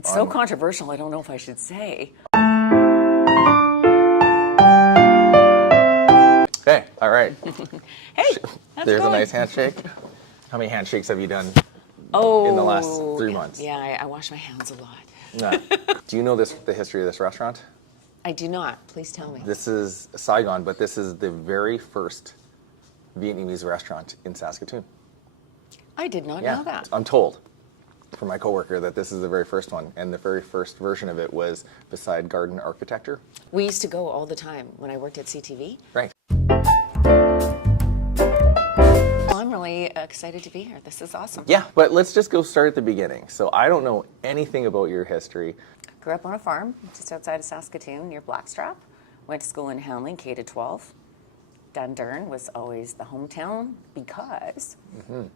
It's so controversial, I don't know if I should say. Okay, all right. Hey, There's a nice handshake. How many handshakes have you done Oh, in the last 3 months? Yeah, I wash my hands a lot. No. Do you know the history of this restaurant? I do not. Please tell me. This is Saigon, but this is the very first Vietnamese restaurant in Saskatoon. I did not know that. I'm told from my coworker that this is the very first one, and the very first version of it was beside Garden Architecture. We used to go all the time when I worked at CTV. Right. Well, I'm really excited to be here. This is awesome. Yeah, but let's just go start at the beginning. So I don't know anything about your history. Grew up on a farm just outside of Saskatoon near Blackstrap. Went to school in Hamlin, K to 12. Dundurn was always the hometown because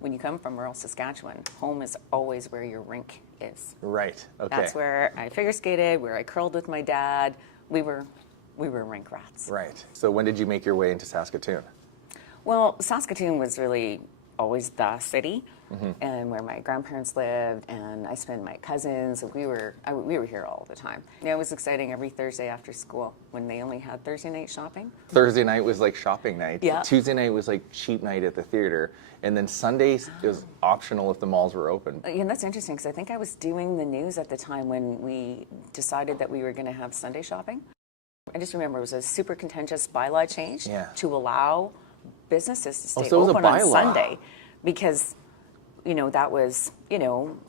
when you come from rural Saskatchewan, home is always where your rink is. Right. Okay. That's where I figure skated, where I curled with my dad. We were rink rats. Right. So when did you make your way into Saskatoon? Well, Saskatoon was really always the city, and where my grandparents lived, and I spent my cousins. We were here all the time. Yeah, it was exciting every Thursday after school when they only had Thursday night shopping. Thursday night was like shopping night. Yeah. Tuesday night was like cheap night at the theater, and then Sundays it was optional if the malls were open. And that's interesting because I think I was doing the news at the time when we decided that we were going to have Sunday shopping. I just remember it was a super contentious bylaw change to allow businesses to stay so it was a open on bylaw. Sunday because, that was,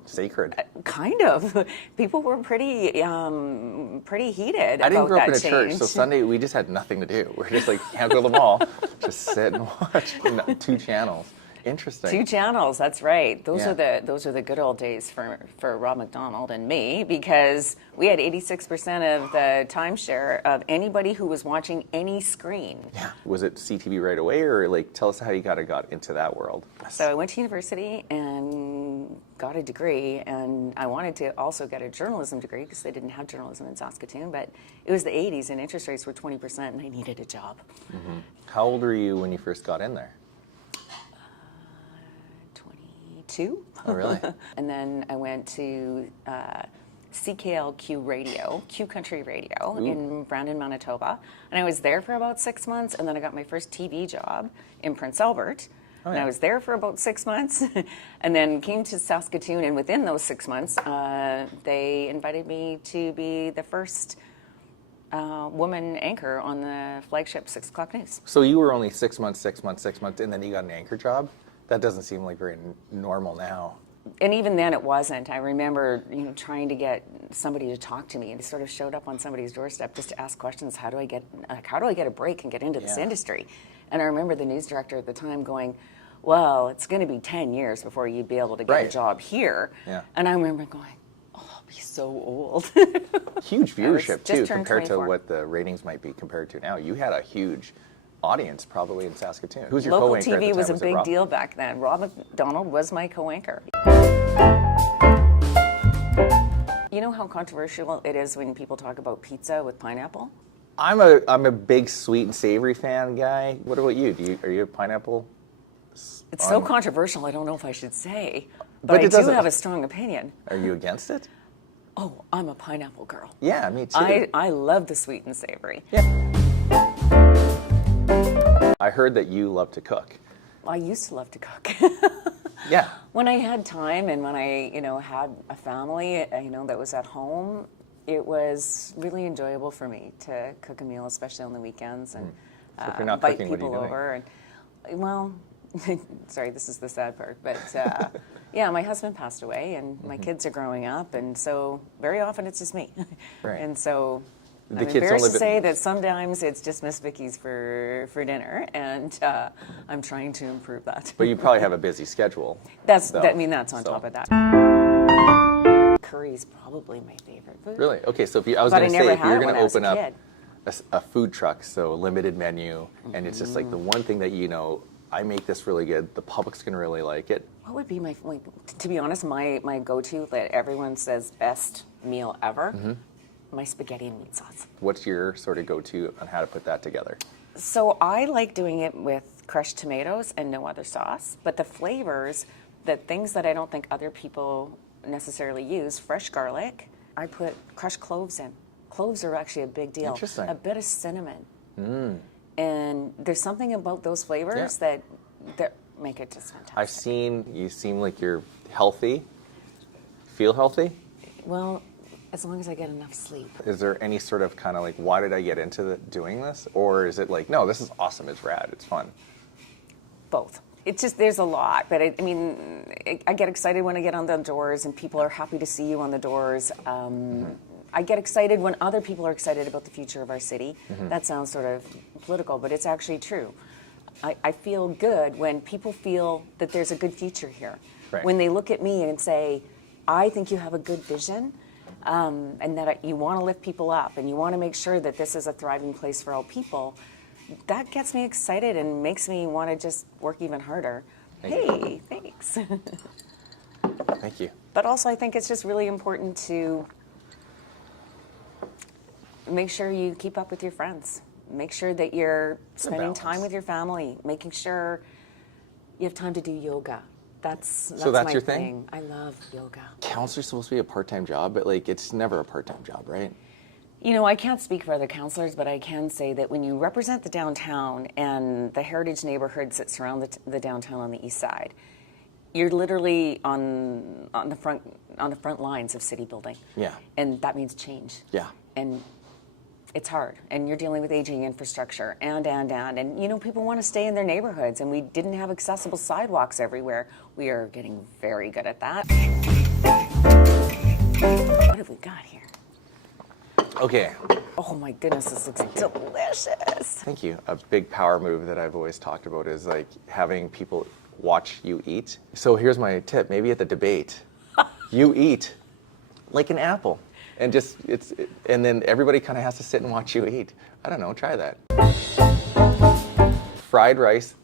Sacred. kind of. People were pretty heated I didn't about grow up in that a church, change. so Sunday we just had nothing to do. We're just like, can't go to the mall, just sit and watch 2 channels. Interesting. 2 channels, that's right. Those Yeah. are the good old days for Rob McDonald and me because we had 86% of the timeshare of anybody who was watching any screen. Yeah. Was it CTV right away, or like tell us how you got into that world? So I went to university and got a degree, and I wanted to also get a journalism degree because they didn't have journalism in Saskatoon, but it was the 80s and interest rates were 20% and I needed a job. How old were you when you first got in there? 22. Oh, really? And then I went to CKLQ Radio, Q Country Radio in Brandon, Manitoba. And I was there for about 6 months, and then I got my first TV job in Prince Albert. And I was there for about 6 months, and then came to Saskatoon, and within those 6 months, they invited me to be the first woman anchor on the flagship 6 o'clock news. So you were only 6 months, 6 months, 6 months, and then you got an anchor job? That doesn't seem like very normal now. And even then it wasn't. I remember, trying to get somebody to talk to me, and it sort of showed up on somebody's doorstep just to ask questions. How do I get a break and get into this industry? And I remember the news director at the time going, well, it's going to be 10 years before you'd be able to get a job here. Yeah. And I remember going, oh, I'll be so old. Huge viewership too, just turned compared 24. to what the ratings might be compared to now. You had a huge audience probably in Saskatoon. Who's your Local co-anchor at the TV time? was a it big Rob? deal back then. Rob McDonald was my co-anchor. You know how controversial it is when people talk about pizza with pineapple? I'm a big sweet and savory fan guy. What about you? Are you a pineapple? It's so controversial, I don't know if I should say, but I it do doesn't- have a strong opinion. Are you against it? Oh, I'm a pineapple girl. Yeah, me too. I love the sweet and savory. Yeah. I heard that you love to cook. I used to love to cook. Yeah. When I had time and when I, had a family, that was at home, it was really enjoyable for me to cook a meal, especially on the weekends, and So if you're not invite cooking, what are you people doing? over. And, well, sorry, this is the sad part, but yeah, my husband passed away, and my kids are growing up, and so very often it's just me. Right. And so The I'm kids embarrassed don't to live say at- that sometimes it's just Miss Vicky's for dinner, and I'm trying to improve that. But you probably have a busy schedule. That's though, that's on so. top of that. Curry is probably my favorite food. Really? Okay, so I was But going I to say, never if had you're it going when to I was a open up kid. a food truck, so a limited menu, and it's just like the one thing that I make this really good, the public's going to really like it. What would be to be honest, my go-to that everyone says best meal ever? My spaghetti and meat sauce. What's your sort of go-to on how to put that together? So I like doing it with crushed tomatoes and no other sauce, but the flavors, the things that I don't think other people necessarily use, fresh garlic, I put crushed cloves in. Cloves are actually a big deal. Interesting. A bit of cinnamon. And there's something about those flavors that make it just fantastic. You seem like you're healthy. Feel healthy? Well, as long as I get enough sleep. Is there any sort of kind of like, why did I get into doing this? Or is it like, no, this is awesome, it's rad, it's fun? Both. It's just, there's a lot, but I mean, I get excited when I get on the doors and people are happy to see you on the doors. I get excited when other people are excited about the future of our city. That sounds sort of political, but it's actually true. I feel good when people feel that there's a good future here. Right. When they look at me and say, I think you have a good vision, and that you want to lift people up and you want to make sure that this is a thriving place for all people, that gets me excited and makes me want to just work even harder. Hey, thanks. Thank you. But also I think it's just really important to make sure you keep up with your friends. Make sure that you're spending time with your family, making sure you have time to do yoga. That's my your thing? I love yoga. Counselor's supposed to be a part-time job, but like it's never a part-time job, right? You know, I can't speak for other counselors, but I can say that when you represent the downtown and the heritage neighborhoods that surround the downtown on the east side, you're literally on the front lines of city building. Yeah. And that means change. Yeah. And it's hard, and you're dealing with aging infrastructure, and you know, people want to stay in their neighborhoods, and we didn't have accessible sidewalks everywhere. We are getting very good at that. What have we got here? Okay. Oh my goodness, this looks delicious. Thank you. A big power move that I've always talked about is like having people watch you eat. So here's my tip, maybe at the debate, you eat like an apple. And and then everybody kind of has to sit and watch you eat. I don't know, try that. Fried rice,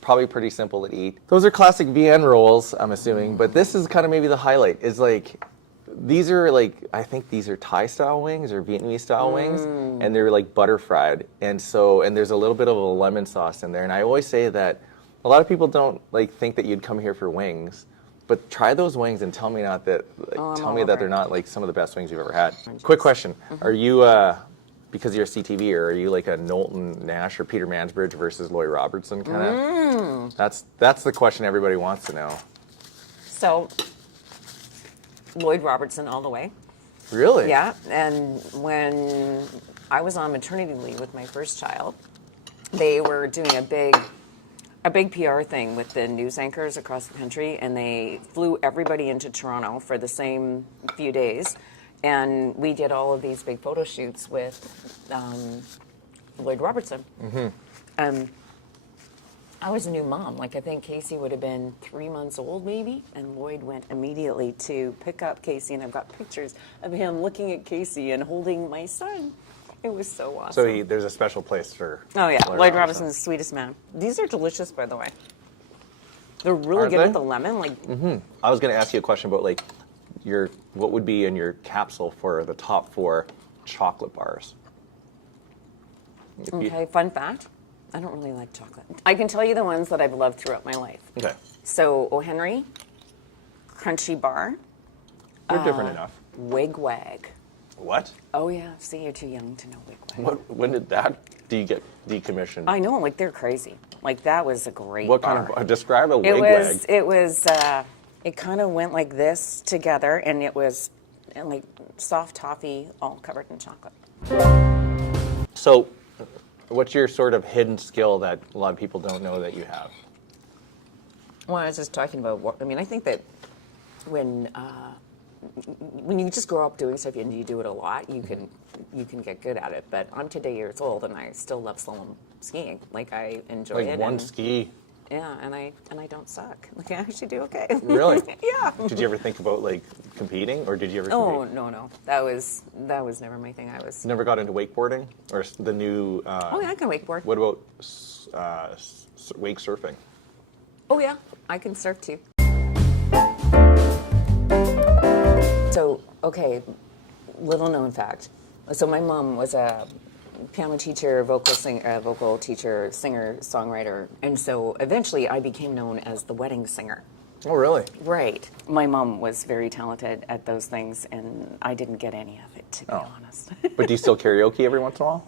probably pretty simple to eat. Those are classic VN rolls, I'm assuming, but this is kind of maybe the highlight, is like, these are like, I think these are Thai style wings or Vietnamese style wings, and they're like butter fried. And there's a little bit of a lemon sauce in there. And I always say that a lot of people don't like think that you'd come here for wings. But try those wings and tell me that they're not like some of the best wings you've ever had. Quick question: are you, because you're a CTV, or are you like a Knowlton Nash or Peter Mansbridge versus Lloyd Robertson kind of? That's the question everybody wants to know. So, Lloyd Robertson all the way. Really? Yeah, and when I was on maternity leave with my first child, they were doing a big PR thing with the news anchors across the country, and they flew everybody into Toronto for the same few days, and we did all of these big photo shoots with Lloyd Robertson. I was a new mom. Like, I think Casey would have been 3 months old maybe, and Lloyd went immediately to pick up Casey, and I've got pictures of him looking at Casey and holding my son. It was so awesome. So there's a special place for. Oh yeah, Lloyd Robertson's the sweetest man. These are delicious, by the way. They're really Aren't good they? with the lemon. Like, I was going to ask you a question about like what would be in your capsule for the top 4 chocolate bars. okay, fun fact. I don't really like chocolate. I can tell you the ones that I've loved throughout my life. Okay. So O. Henry, Crunchy Bar, They're different enough. Wig Wag. What? Oh yeah, see, you're too young to know Wig Wag. When did that get decommissioned? I know, like they're crazy. Like that was a great What bar. kind of describe a wig It kind of went like this together, and it was like soft toffee, all covered in chocolate. So, what's your sort of hidden skill that a lot of people don't know that you have? Well, I was just talking about. I mean, I think that when you just grow up doing stuff and you do it a lot, you can get good at it. But I'm today years old, and I still love slalom skiing. Like I enjoy it. Like one ski. Yeah, and I don't suck. Like I actually do okay. Really? Yeah. Did you ever think about like competing, or did you ever? Oh compete? no, that was never my thing. I was Never got into wakeboarding or the new. Oh yeah, I can wakeboard. What about wake surfing? Oh yeah, I can surf too. So okay, little known fact. So my mom was a piano teacher, vocal teacher, singer, songwriter, and so eventually I became known as the wedding singer. Oh, really? Right. My mom was very talented at those things, and I didn't get any of it, to be honest. But do you still karaoke every once in a while?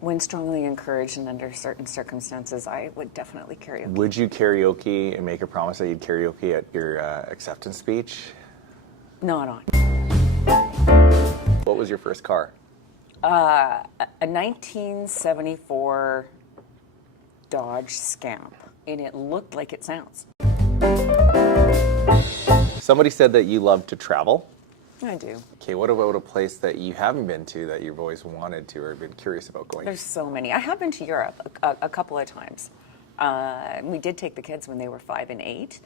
When strongly encouraged and under certain circumstances, I would definitely karaoke. Would you karaoke and make a promise that you'd karaoke at your acceptance speech? Not on. What was your first car? A 1974 Dodge Scamp, and it looked like it sounds. Somebody said that you love to travel. I do. Okay, what about a place that you haven't been to that you've always wanted to or been curious about going? There's so many. I have been to Europe a couple of times. We did take the kids when they were 5 and 8,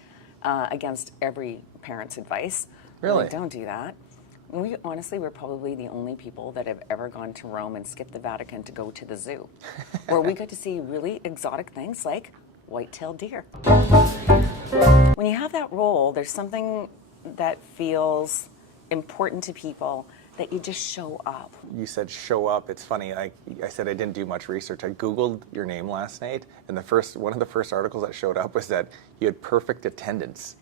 against every parent's advice. Really? Like, don't do that. We honestly were probably the only people that have ever gone to Rome and skipped the Vatican to go to the zoo, where we got to see really exotic things like white-tailed deer. When you have that role, there's something that feels important to people, that you just show up. You said show up. It's funny. I said I didn't do much research. I Googled your name last night, and one of the first articles that showed up was that you had perfect attendance,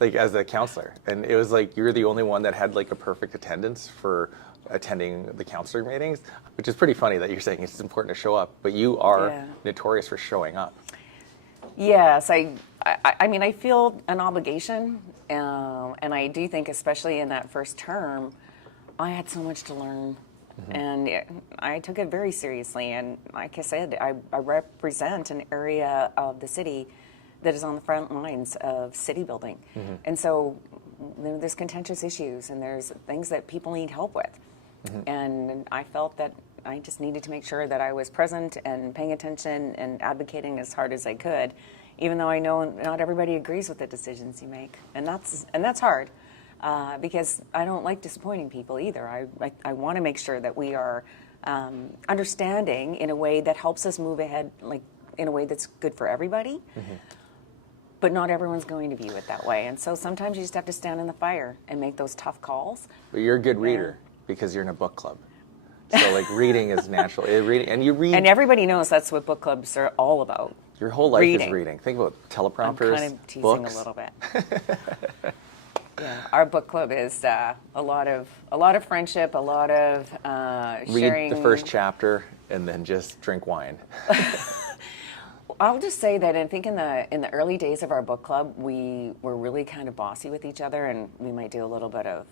like as a counselor. And it was like you were the only one that had like a perfect attendance for attending the counselor meetings, which is pretty funny that you're saying it's important to show up, but you are notorious for showing up. Yes, I mean, I feel an obligation, and I do think, especially in that first term, I had so much to learn, and I took it very seriously. And like I said, I represent an area of the city that is on the front lines of city building, and so there's contentious issues, and there's things that people need help with, and I felt that I just needed to make sure that I was present and paying attention and advocating as hard as I could, even though I know not everybody agrees with the decisions you make, and that's hard, because I don't like disappointing people either. I want to make sure that we are understanding in a way that helps us move ahead, like in a way that's good for everybody. But not everyone's going to view it that way, and so sometimes you just have to stand in the fire and make those tough calls. But you're a good reader because you're in a book club. So like reading is natural. And you read. And everybody knows that's what book clubs are all about. Your whole life reading. is reading. Think about teleprompters, I'm kind of teasing books. a little bit. Yeah, our book club is a lot of friendship, a lot of sharing. Read the first chapter and then just drink wine. I'll just say that I think in the early days of our book club, we were really kind of bossy with each other, and we might do a little bit of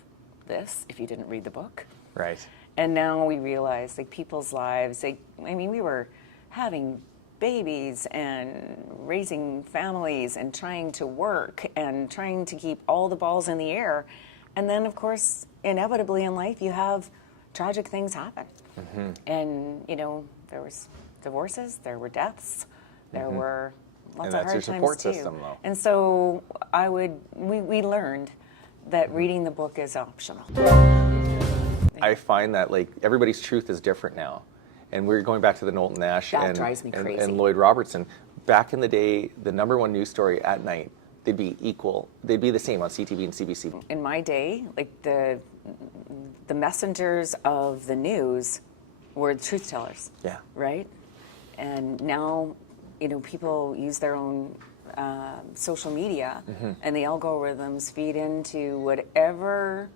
this if you didn't read the book. Right. And now we realize, like, people's lives, we were having babies and raising families and trying to work and trying to keep all the balls in the air. And then, of course, inevitably in life, you have tragic things happen. And, there was divorces, there were deaths, there were lots of hard times, too. And that's your support system, though. And so we learned that reading the book is optional. I find that like everybody's truth is different now, and we're going back to the Knowlton Nash drives me crazy. And Lloyd Robertson. Back in the day, the #1 news story at night, they'd be equal. They'd be the same on CTV and CBC. In my day, like the messengers of the news were the truth tellers. Yeah. Right. And now, people use their own social media, and the algorithms feed into whatever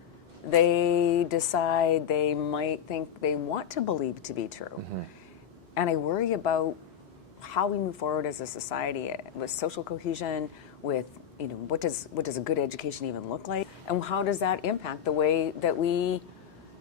they decide they might think they want to believe to be true. And I worry about how we move forward as a society with social cohesion, with what does a good education even look like, and how does that impact the way that we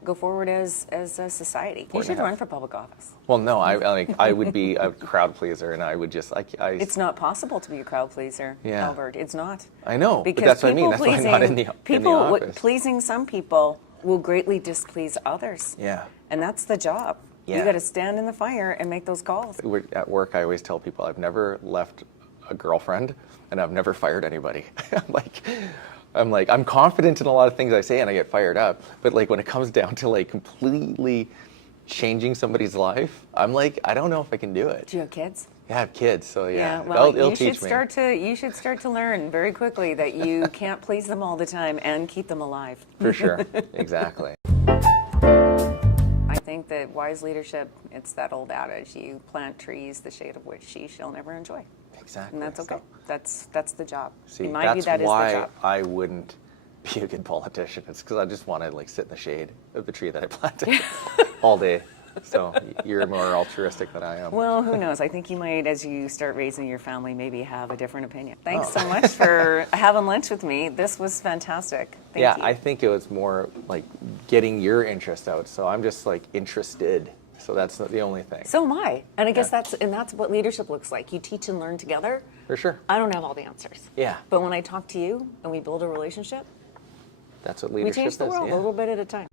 go forward as a society. You should run for public office. Well, no, I would be a crowd pleaser, and I would just It's not possible to be a crowd pleaser, Albert. It's not. I know, because but that's what I mean. That's why I'm not in the office. Pleasing some people will greatly displease others. Yeah. And that's the job. Yeah. You got to stand in the fire and make those calls. At work, I always tell people I've never left a girlfriend, and I've never fired anybody. I'm confident in a lot of things I say, and I get fired up. But like when it comes down to like completely changing somebody's life, I'm like, I don't know if I can do it. Do you have kids? Yeah, I have kids, so yeah. Well, They'll teach me. You should start to learn very quickly that you can't please them all the time and keep them alive. For sure, exactly. I think that wise leadership, it's that old adage, you plant trees, the shade of which she shall never enjoy. Exactly. And that's okay. So, That's the job. see, In my view, that's that is the why job. I wouldn't be a good politician. It's because I just want to like sit in the shade of the tree that I planted all day. So you're more altruistic than I am. Well, who knows? I think you might, as you start raising your family, maybe have a different opinion. Thanks so much for having lunch with me. This was fantastic. Thank you. I think it was more like getting your interest out. So I'm just like interested. So that's not the only thing. So am I. And I guess Yeah. that's what leadership looks like. You teach and learn together. For sure. I don't have all the answers. Yeah. But when I talk to you and we build a relationship, That's what we leadership change the is. world Yeah. a little bit at a time.